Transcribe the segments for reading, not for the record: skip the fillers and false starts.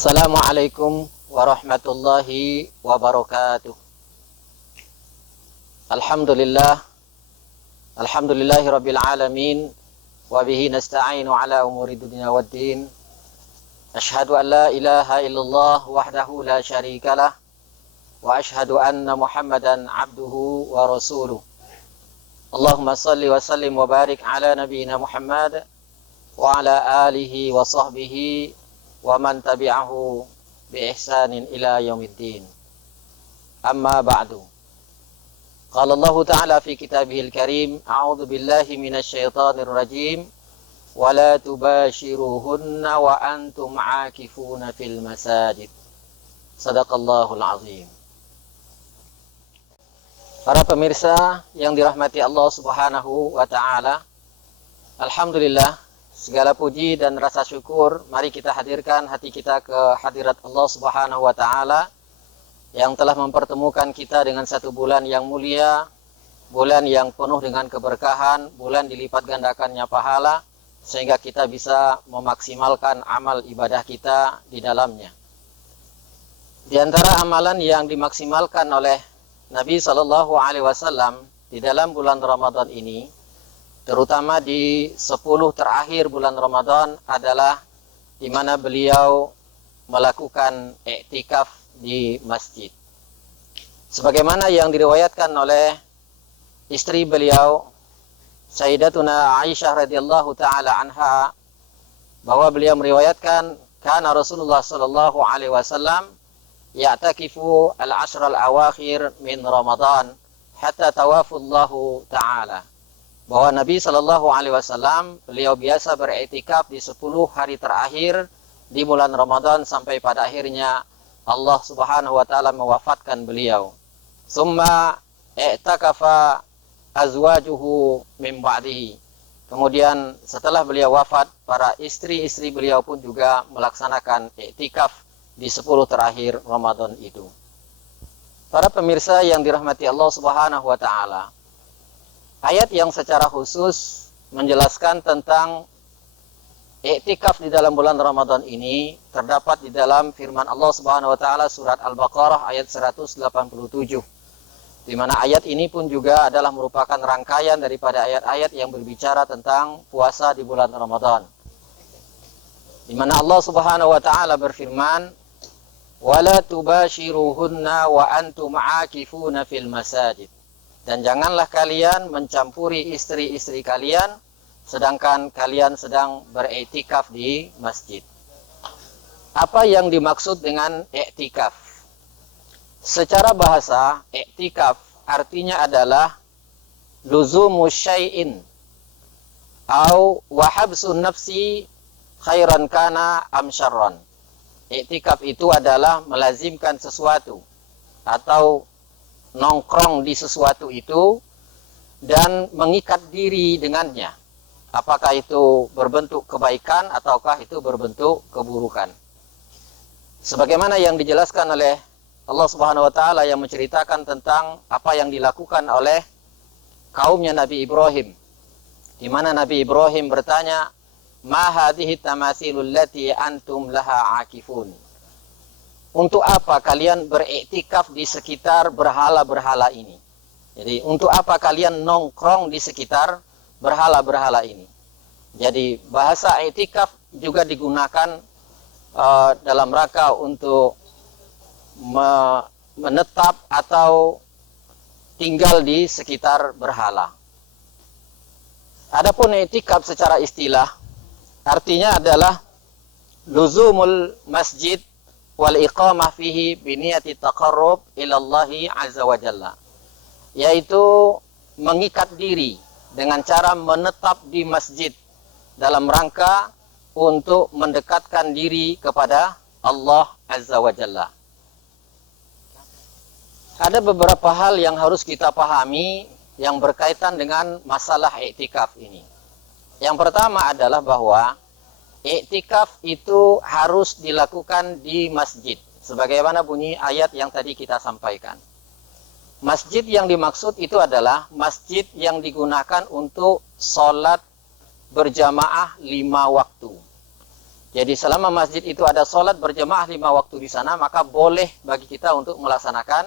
Assalamualaikum warahmatullahi wabarakatuh. Alhamdulillah, alhamdulillahi rabbil alamin, wa bihi nasta'inu ala umuri dunya waddin. Ashhadu an la ilaha illallah wahdahu la syarikalah, wa ashhadu anna Muhammadan abduhu wa rasuluh. Allahumma salli wa sallim wa barik ala nabiyyina Muhammad wa ala alihi wa sahbihi wa man tabi'ahu bi ihsanin ila yaumiddin. Amma ba'du. Qala Allah Ta'ala fi kitabihil karim, a'udzu billahi minasy syaithanir rajim, wa la tubashiruhunna wa antum 'akifuna fil masajid. Shadaqallahul azim. Para pemirsa yang dirahmati Allah Subhanahu wa taala, alhamdulillah, segala puji dan rasa syukur mari kita hadirkan hati kita ke hadirat Allah Subhanahu wa taala yang telah mempertemukan kita dengan satu bulan yang mulia, bulan yang penuh dengan keberkahan, bulan dilipat gandakannya pahala sehingga kita bisa memaksimalkan amal ibadah kita di dalamnya. Di antara amalan yang dimaksimalkan oleh Nabi Shallallahu alaihi wasallam di dalam bulan Ramadan ini, terutama di 10 terakhir bulan Ramadan, adalah di mana beliau melakukan iktikaf di masjid. Sebagaimana yang diriwayatkan oleh istri beliau, Sayyidatuna Aisyah radhiyallahu taala anha, bahwa beliau meriwayatkan kana Rasulullah sallallahu alaihi wasallam ya'takifu al-ashr al-awakhir min Ramadan hatta tawafallahu taala. Bahwa Nabi Shallallahu alaihi wasallam beliau biasa beriktikaf di 10 hari terakhir di bulan Ramadan sampai pada akhirnya Allah Subhanahu wa taala mewafatkan beliau. Summa i'takafa azwajuhu min ba'dihi. Kemudian setelah beliau wafat, para istri-istri beliau pun juga melaksanakan iktikaf di 10 terakhir Ramadan itu. Para pemirsa yang dirahmati Allah Subhanahu wa taala, ayat yang secara khusus menjelaskan tentang iktikaf di dalam bulan Ramadan ini terdapat di dalam firman Allah Subhanahu wa taala surat Al-Baqarah ayat 187. Di mana ayat ini pun juga adalah merupakan rangkaian daripada ayat-ayat yang berbicara tentang puasa di bulan Ramadan. Di mana Allah Subhanahu wa taala berfirman, "Wala tubashiruhunna wa antum 'akifuna fil masajid." Dan janganlah kalian mencampuri istri-istri kalian sedangkan kalian sedang beriktikaf di masjid. Apa yang dimaksud dengan iktikaf? Secara bahasa, iktikaf artinya adalah luzumu syai'in au wahabsun nafsi khairan kana am syarran. Iktikaf itu adalah melazimkan sesuatu atau nongkrong di sesuatu itu dan mengikat diri dengannya, apakah itu berbentuk kebaikan ataukah itu berbentuk keburukan. Sebagaimana yang dijelaskan oleh Allah Subhanahu wa taala yang menceritakan tentang apa yang dilakukan oleh kaumnya Nabi Ibrahim, di mana Nabi Ibrahim bertanya, "Ma hadhihi tamasilul lati antum laha akifun?" Untuk apa kalian beriktikaf di sekitar berhala-berhala ini? Jadi, untuk apa kalian nongkrong di sekitar berhala-berhala ini? Jadi, bahasa iktikaf juga digunakan dalam rangka untuk menetap atau tinggal di sekitar berhala. Adapun iktikaf secara istilah, artinya adalah luzumul masjid wal iqamah fihi biniyati taqarrub ilallahi azza wa jalla, yaitu mengikat diri dengan cara menetap di masjid dalam rangka untuk mendekatkan diri kepada Allah azza wa jalla. Ada beberapa hal yang harus kita pahami yang berkaitan dengan masalah iktikaf ini. Yang pertama adalah bahwa iktikaf itu harus dilakukan di masjid, sebagaimana bunyi ayat yang tadi kita sampaikan. Masjid yang dimaksud itu adalah masjid yang digunakan untuk sholat berjamaah 5 waktu. Jadi selama masjid itu ada sholat berjamaah 5 waktu di sana, maka boleh bagi kita untuk melaksanakan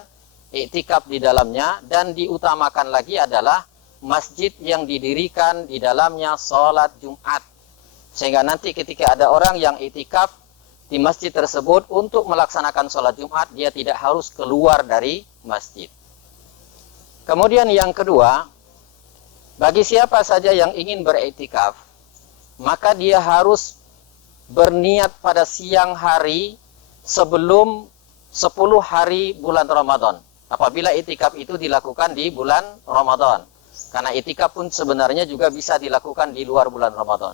iktikaf di dalamnya. Dan diutamakan lagi adalah masjid yang didirikan di dalamnya sholat Jumat. Sehingga nanti ketika ada orang yang iktikaf di masjid tersebut untuk melaksanakan sholat Jumat, dia tidak harus keluar dari masjid. Kemudian yang kedua, bagi siapa saja yang ingin beriktikaf, maka dia harus berniat pada siang hari sebelum 10 hari bulan Ramadan. Apabila iktikaf itu dilakukan di bulan Ramadan. Karena iktikaf pun sebenarnya juga bisa dilakukan di luar bulan Ramadan.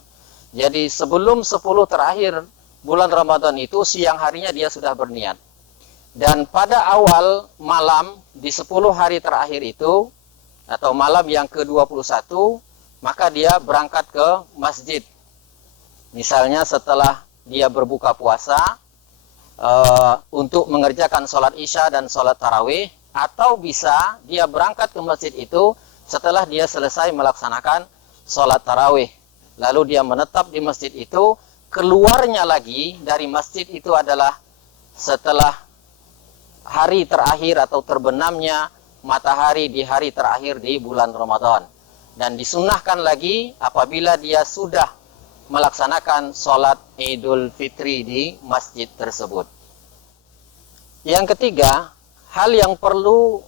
Jadi sebelum 10 terakhir bulan Ramadan itu siang harinya dia sudah berniat. Dan pada awal malam di 10 hari terakhir itu, atau malam yang ke-21, maka dia berangkat ke masjid. Misalnya setelah dia berbuka puasa untuk mengerjakan sholat isya dan sholat tarawih, atau bisa dia berangkat ke masjid itu setelah dia selesai melaksanakan sholat tarawih. Lalu dia menetap di masjid itu, keluarnya lagi dari masjid itu adalah setelah hari terakhir atau terbenamnya matahari di hari terakhir di bulan Ramadan. Dan disunnahkan lagi apabila dia sudah melaksanakan sholat Idul Fitri di masjid tersebut. Yang ketiga, hal yang perlu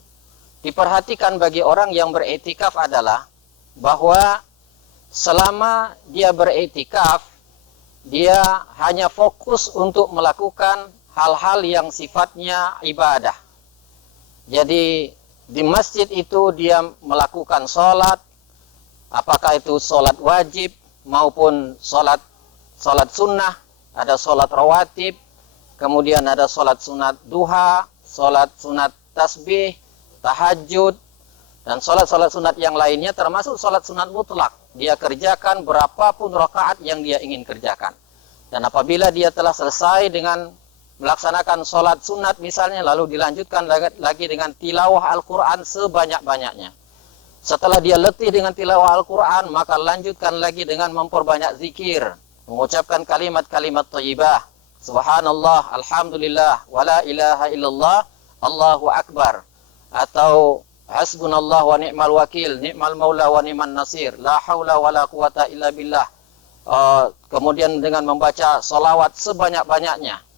diperhatikan bagi orang yang beriktikaf adalah bahwa selama dia beriktikaf, dia hanya fokus untuk melakukan hal-hal yang sifatnya ibadah. Jadi di masjid itu dia melakukan sholat, apakah itu sholat wajib maupun sholat sunnah, ada sholat rawatib, kemudian ada sholat sunat duha, sholat sunat tasbih, tahajud, dan sholat sunat yang lainnya termasuk sholat sunat mutlak. Dia kerjakan berapapun rakaat yang dia ingin kerjakan. Dan apabila dia telah selesai dengan melaksanakan sholat sunat misalnya, lalu dilanjutkan lagi dengan tilawah Al-Quran sebanyak-banyaknya. Setelah dia letih dengan tilawah Al-Quran, maka lanjutkan lagi dengan memperbanyak zikir, mengucapkan kalimat-kalimat thayyibah, subhanallah, alhamdulillah, wala ilaha illallah, Allahu akbar, atau hasbunallah wa ni'mal wakil, ni'mal maula wa ni'man nasir, la haula wa la quwata illa billah. Kemudian dengan membaca salawat sebanyak-banyaknya.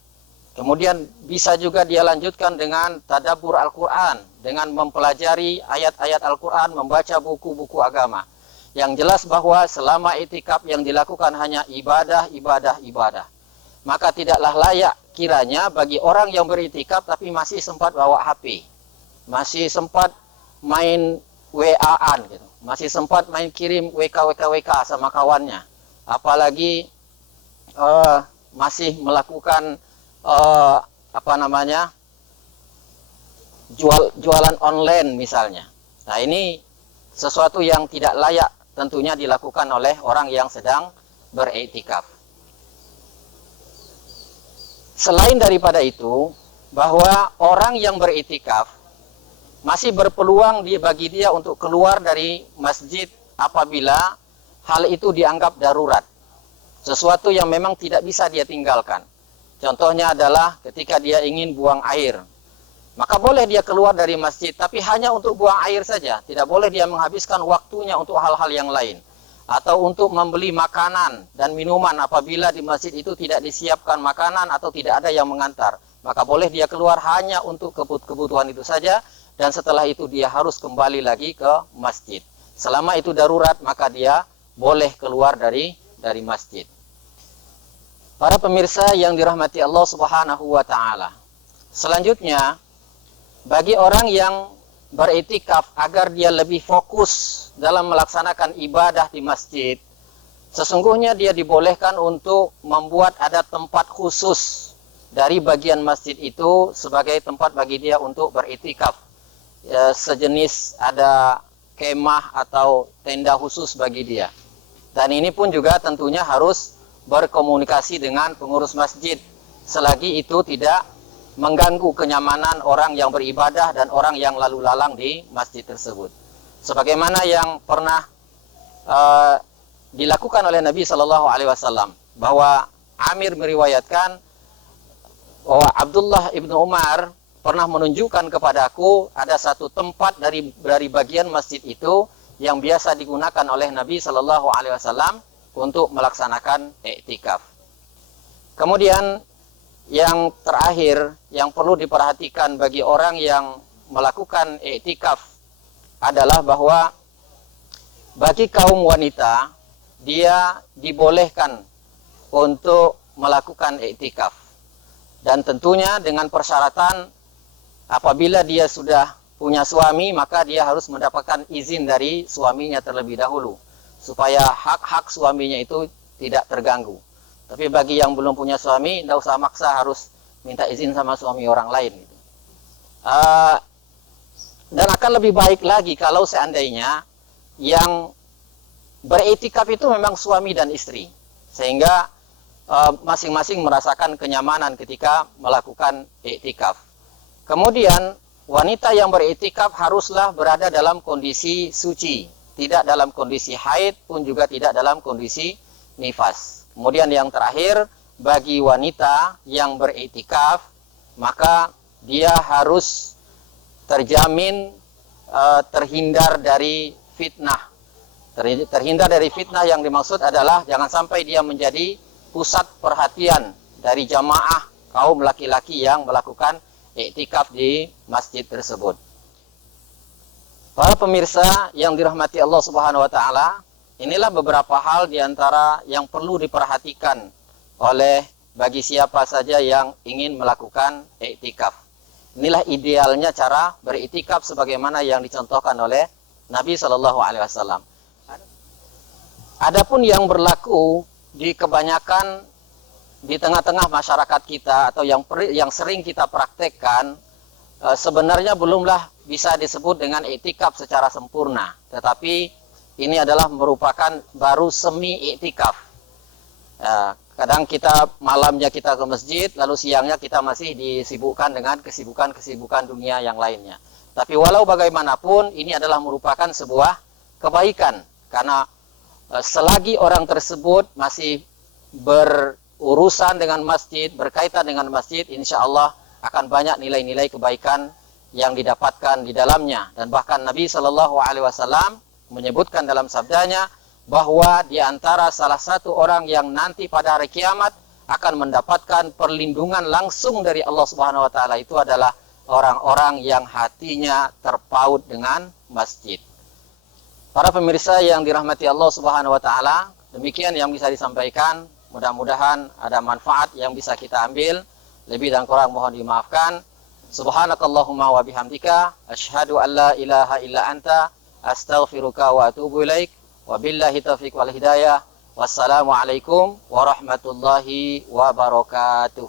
Kemudian bisa juga dia lanjutkan dengan tadabbur Al-Quran, dengan mempelajari ayat-ayat Al-Quran, membaca buku-buku agama. Yang jelas bahwa selama iktikaf yang dilakukan hanya ibadah, ibadah, ibadah. Maka tidaklah layak kiranya bagi orang yang beriktikaf tapi masih sempat bawa HP, masih sempat main WA-an, gitu. Masih sempat main kirim WK sama kawannya. Apalagi masih melakukan jualan online misalnya. Nah, ini sesuatu yang tidak layak tentunya dilakukan oleh orang yang sedang beriktikaf. Selain daripada itu, bahwa orang yang beriktikaf masih berpeluang bagi dia untuk keluar dari masjid apabila hal itu dianggap darurat. Sesuatu yang memang tidak bisa dia tinggalkan. Contohnya adalah ketika dia ingin buang air. Maka boleh dia keluar dari masjid, tapi hanya untuk buang air saja. Tidak boleh dia menghabiskan waktunya untuk hal-hal yang lain. Atau untuk membeli makanan dan minuman apabila di masjid itu tidak disiapkan makanan atau tidak ada yang mengantar. Maka boleh dia keluar hanya untuk kebutuhan itu saja. Dan setelah itu dia harus kembali lagi ke masjid. Selama itu darurat, maka dia boleh keluar dari masjid. Para pemirsa yang dirahmati Allah Subhanahu wa ta'ala. Selanjutnya, bagi orang yang beriktikaf agar dia lebih fokus dalam melaksanakan ibadah di masjid, sesungguhnya dia dibolehkan untuk membuat ada tempat khusus dari bagian masjid itu sebagai tempat bagi dia untuk beriktikaf. Sejenis ada kemah atau tenda khusus bagi dia. Dan ini pun juga tentunya harus berkomunikasi dengan pengurus masjid selagi itu tidak mengganggu kenyamanan orang yang beribadah dan orang yang lalu lalang di masjid tersebut. Sebagaimana yang pernah dilakukan oleh Nabi Shallallahu Alaihi Wasallam, bahwa Amir meriwayatkan bahwa Abdullah ibnu Umar pernah menunjukkan kepadaku ada satu tempat dari bagian masjid itu yang biasa digunakan oleh Nabi Shallallahu Alaihi Wasallam untuk melaksanakan iktikaf. Kemudian yang terakhir yang perlu diperhatikan bagi orang yang melakukan iktikaf adalah bahwa bagi kaum wanita dia dibolehkan untuk melakukan iktikaf, dan tentunya dengan persyaratan apabila dia sudah punya suami maka dia harus mendapatkan izin dari suaminya terlebih dahulu supaya hak-hak suaminya itu tidak terganggu. Tapi bagi yang belum punya suami, tidak usah maksa harus minta izin sama suami orang lain. Dan akan lebih baik lagi kalau seandainya yang beriktikaf itu memang suami dan istri, sehingga masing-masing merasakan kenyamanan ketika melakukan iktikaf. Kemudian wanita yang beriktikaf haruslah berada dalam kondisi suci, tidak dalam kondisi haid pun juga tidak dalam kondisi nifas. Kemudian yang terakhir, bagi wanita yang beriktikaf maka dia harus terjamin terhindar dari fitnah. Terhindar dari fitnah yang dimaksud adalah jangan sampai dia menjadi pusat perhatian dari jamaah kaum laki-laki yang melakukan iktikaf di masjid tersebut. Para pemirsa yang dirahmati Allah Subhanahu wa taala, inilah beberapa hal di antara yang perlu diperhatikan oleh bagi siapa saja yang ingin melakukan iktikaf. Inilah idealnya cara beriktikaf sebagaimana yang dicontohkan oleh Nabi Shallallahu Alaihi Wasallam. Adapun yang berlaku di kebanyakan di tengah-tengah masyarakat kita atau yang sering kita praktekkan, sebenarnya belumlah bisa disebut dengan iktikaf secara sempurna, tetapi ini adalah merupakan baru semi iktikaf. Kadang kita malamnya kita ke masjid, lalu siangnya kita masih disibukkan dengan kesibukan-kesibukan dunia yang lainnya. Tapi walau bagaimanapun ini adalah merupakan sebuah kebaikan, karena selagi orang tersebut masih berurusan dengan masjid, berkaitan dengan masjid, insya Allah akan banyak nilai-nilai kebaikan yang didapatkan di dalamnya. Dan bahkan Nabi Shallallahu Alaihi Wasallam menyebutkan dalam sabdanya bahwa di antara salah satu orang yang nanti pada hari kiamat akan mendapatkan perlindungan langsung dari Allah Subhanahu Wa Taala itu adalah orang-orang yang hatinya terpaut dengan masjid. Para pemirsa yang dirahmati Allah Subhanahu Wa Taala, demikian yang bisa disampaikan. Mudah-mudahan ada manfaat yang bisa kita ambil. Lebih dan kurang mohon dimaafkan. Subhanakallahumma wa bihamdika asyhadu an la ilaha illa anta astaghfiruka wa atubu ilaik. Wabillahi taufiq wal hidayah. Wassalamualaikum warahmatullahi wabarakatuh.